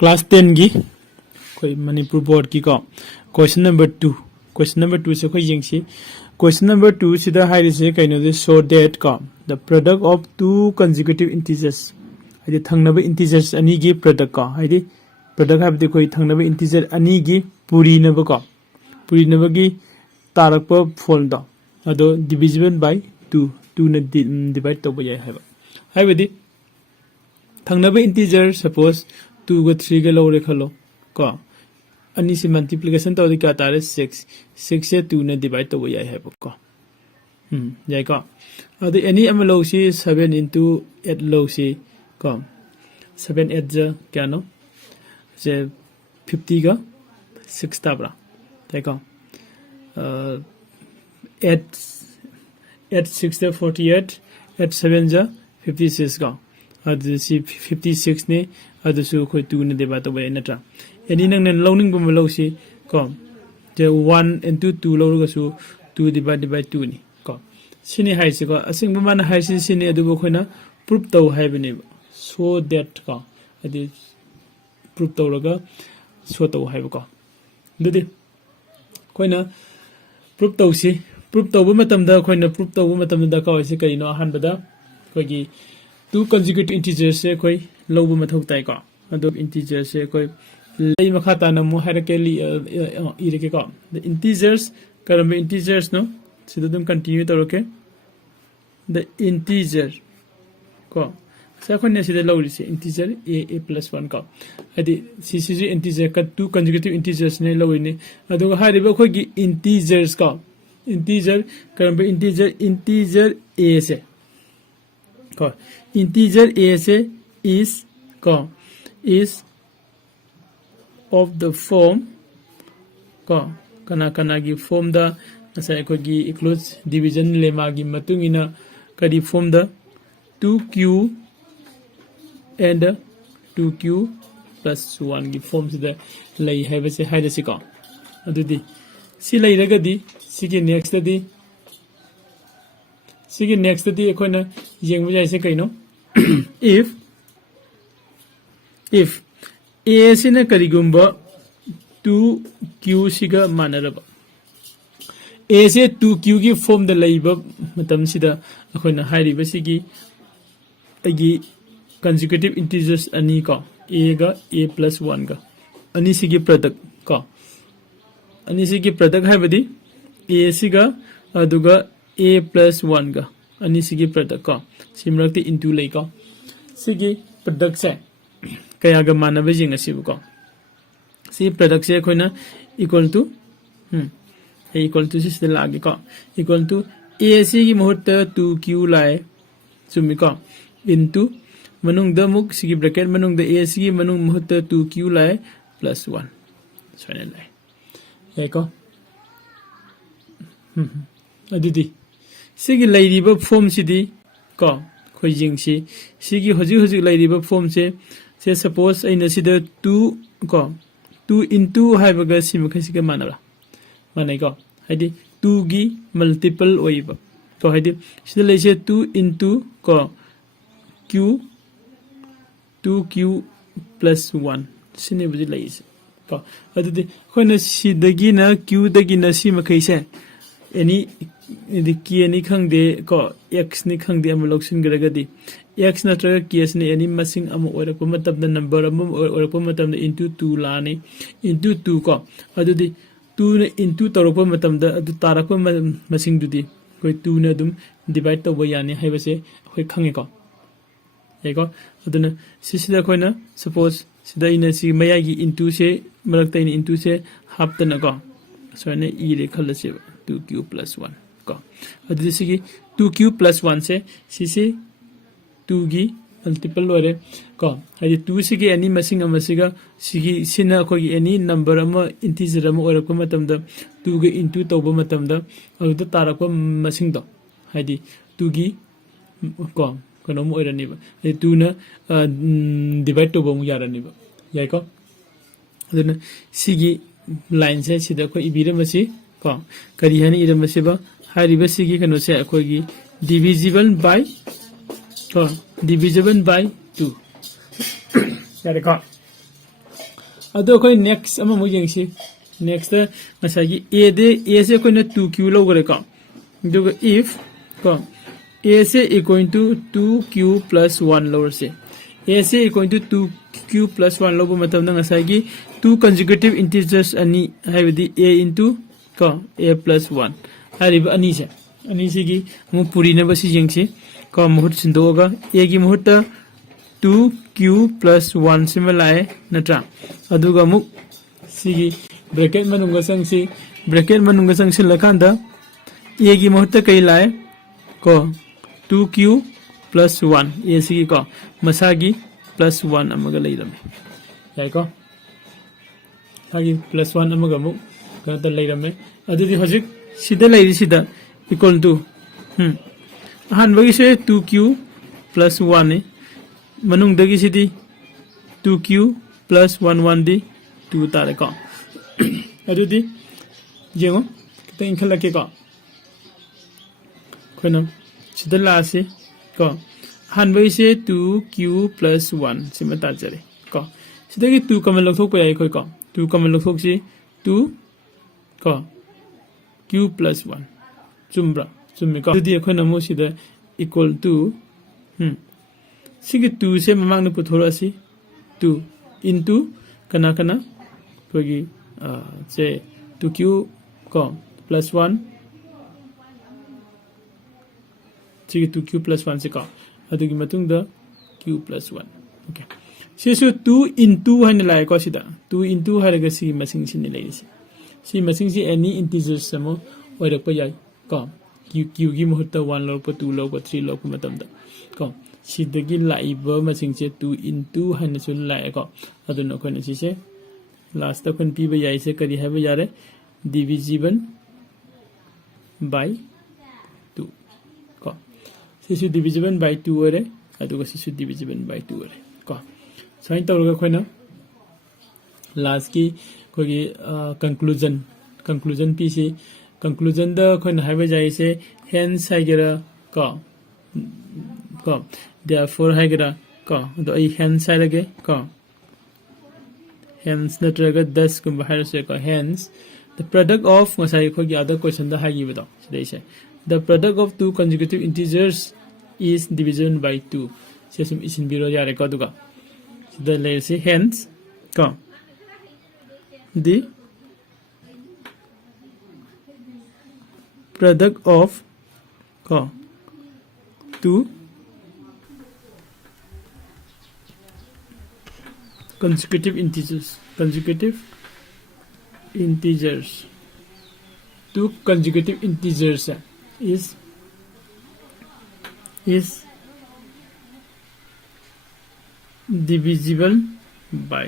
class 10 gi koi Manipur board ki ko question number 2 se koi jingsi question number 2 sida hairi se kaino de show that ko the product of two consecutive integers haidi thangnaba integers ani gi product ko haidi product habdi koi thangnaba integer ani gi purinaba gi tarakpa phol do ado divisible by 2 na divide to boy haibadi thangnaba integer suppose 2 ga 3 ga lore khalo ko ani si multiplication to ka tare 6 se 2 na divide to boy hai ko jai ko ado any am lo si 7 into 8 lo si ko 7 8 ja kya no je 50 ga 6 tabra jai ko 8 6 the 48 8 7 ja 56 ga adu si 56 ne adu su khoi 2 ne deba to bai natra any nang nan loning bum lo si ko je 1 into 2 lo ga su 2 divided by 2 ni ko sini hai si ko asing bu man hai si sini adu bo khoina proof to hai bani so that ko adi proof to raga so to hai ko dudi khoina proof to si proof to bu matam da khoina proof to bu matam da ka si kai no han bada koi gi two consecutive integers se koi lobu mathau tai ko ado integer se koi lei makha ta na mu hierarchically ireke ko the integers karam integers no sida dum continue to okay the integer ko sa khon ne sida lowri se integer a plus 1 ko adi c integer ka two consecutive integers ne lowi ne ado hariba khoi gi integers ko integer karam integer a se ko integer a se is of the form ko kana gi form da asai ko gi includes division lemma gi matung ina kadi form da 2q and 2q plus 1 gi form sida lei haiba se haida si ko adudi si lei raga di si gi next di akoina yeng bu jai se kaino if a sina karigumba 2q siga manaraba a se 2q gi form da leiba matam sida akoina hairiba sigi agi consecutive integers ani ko a ga a plus 1 ga ani sigi product ko ani sigi product haibadi a siga aduga a plus 1 ga ani sigi product ko simrakti into lei ko sigi product se kaya ga manaba jing asibu ko si product se khoina equal to sida lagi ko equal to a sigi mohutta 2q lai sumi ko into manung da muk sigi bracket manung da a sigi manung mohutta 2q lai plus 1 soine lai ye ko adidi sigi lairiba form sidi ko khoi jing sigi hoji lairiba form se suppose aina sida 2 ko 2 into haibaga simakasi ga manara manai ko haidi 2 gi multiple oiba to haidi sida leise 2 into ko q 2q plus 1 sine buji leise ko adudi khoina sidagi na q dagi na simakai se any the key any khangde ko x ni khangde am loksin garagadi x na tra case ni any masing am or ko matab the number am or ko matam into 2 la ni into 2 ko adu di 2 na into taro ko matam da adu tara ko masing du di koi 2 na dum divide to boyani haiba se khoi khange ko ye ko adu na sida khoi na suppose sida ina si mayagi into se marak tai ni into se half ta na ko so ne e re khala se 2q plus 1 ko adu sigi 2q plus 1 se sisi 2 gi multiple lore ko hadi 2 sigi any masing amasiga sigi sina ko gi any number ama integer ama or ko matam da 2 gi into toba matam da adu tara ko masing do hadi 2 gi ko kono mo irani ba 2 na divide to ba mu yarani ba yai ko adu sigi line se sida ko ibira masi ko kari hani ira masi ba hariba sigi kano se ko gi divisible by 2 yare ko ꯑꯗꯣ ꯑꯩꯈꯣꯏ next ꯑꯃꯃꯨꯛ ꯌꯦꯡꯁꯤ next ꯉꯁꯥꯏꯒꯤ a ꯁꯦ ꯑꯩꯈꯣꯏꯅ 2q ꯂꯧꯈ꯭ꯔꯦꯀꯣ ꯑꯗꯨꯒ if ꯀꯣ a say equal to 2q plus 1 ꯂꯧꯔꯁꯦ a say equal to 2q plus 1 ꯂꯧꯕ ꯃꯇꯝꯗ ꯉꯁꯥꯏꯒꯤ 2 consecutive integers ꯑꯅꯤ ꯍꯥꯏꯕꯗꯤ a into ꯀꯣ a plus 1 ꯍꯥꯏꯔꯤꯕ ꯑꯅꯤꯁꯦ ꯑꯅꯤꯁꯤꯒꯤ ꯑꯃꯨꯛ ꯄꯨꯔꯤꯅꯕ ꯁꯤ ꯌꯦꯡꯁꯤ ꯀꯣ ꯃꯍꯨꯠ ꯁꯤꯟꯗꯣꯛꯑꯒ a ꯒꯤ ꯃꯍꯨꯠꯇ 2q plus 1 ꯁꯤꯃ ꯂꯥꯛꯑꯦ ꯅꯠꯇ꯭ꯔꯥ ꯑꯗꯨꯒ ꯑꯃꯨꯛ सिगी ब्रैकेट मनुंगा संगसी ब्रैकेट मनुंगा संगसिलकांदा a गी महत्ता कई लाए को 2q plus 1 a सिगी को मसागी plus 1 अमगा लैरमे याय को हागी plus 1 अमगा मु कनता लैरमे अदुदि हजिक सिदा लैरि सिदा इक्वल टू अहानबगी से 2q plus 1 ने मनुंगदगी सिदी 2q plus 1 1 दी 2 तारे को अदुदी जेंगो किता इंखलके को खोना सिदा लासे को हानबई से 2q plus 1 सिमा ताजरे को सिदागी 2 कमन लथोक पयाई खोय को 2 कमन लथोक से 2 को q plus 1 चुमब्रा चुम्मी को अदुदी खोना मो सिदा इक्वल टू सिगी 2 से ममांग न पुथोरासी 2 into kana kana कोई से 2q को plus 1 सिगी 2q plus 1 से को अदुगी मतुंग द q plus 1 ओके सिसु 2 into हने लाय को सिदा 2 into हरगा सिगी मसिंग सिने लैरिसि सि मसिंग सि एनी इंटीजर्स समो ओरक प याय को q गी महत्ता 1 लौप 2 लौप 3 लौप मतमदा को सिदगी लाइब मसिंग से 2 into हने सुन लाय को अदुनो कोने सिसे लास्ट तक पी याई से करी है यारे डिविजिबल बाय 2 को सिसु डिविजिबल बाय 2 ओरे अदुगा सिसु डिविजिबल बाय 2 ओरे को साइन तौरगा खोना लास्ट की कोई कंक्लूजन पी से कंक्लूजन द खोना है याई से हेंस हाइगरा को देयरफॉर हाइगरा को दो आई हेंस हाइगे को hence natraga 10 gumba hairse ko hence the product of masai ko gi other question da hagi bedo sidai se the product of two consecutive integers is division by 2 sesim isin biro yare ko duga the layer se hence ko the product of ko two consecutive integers two consecutive integers is divisible by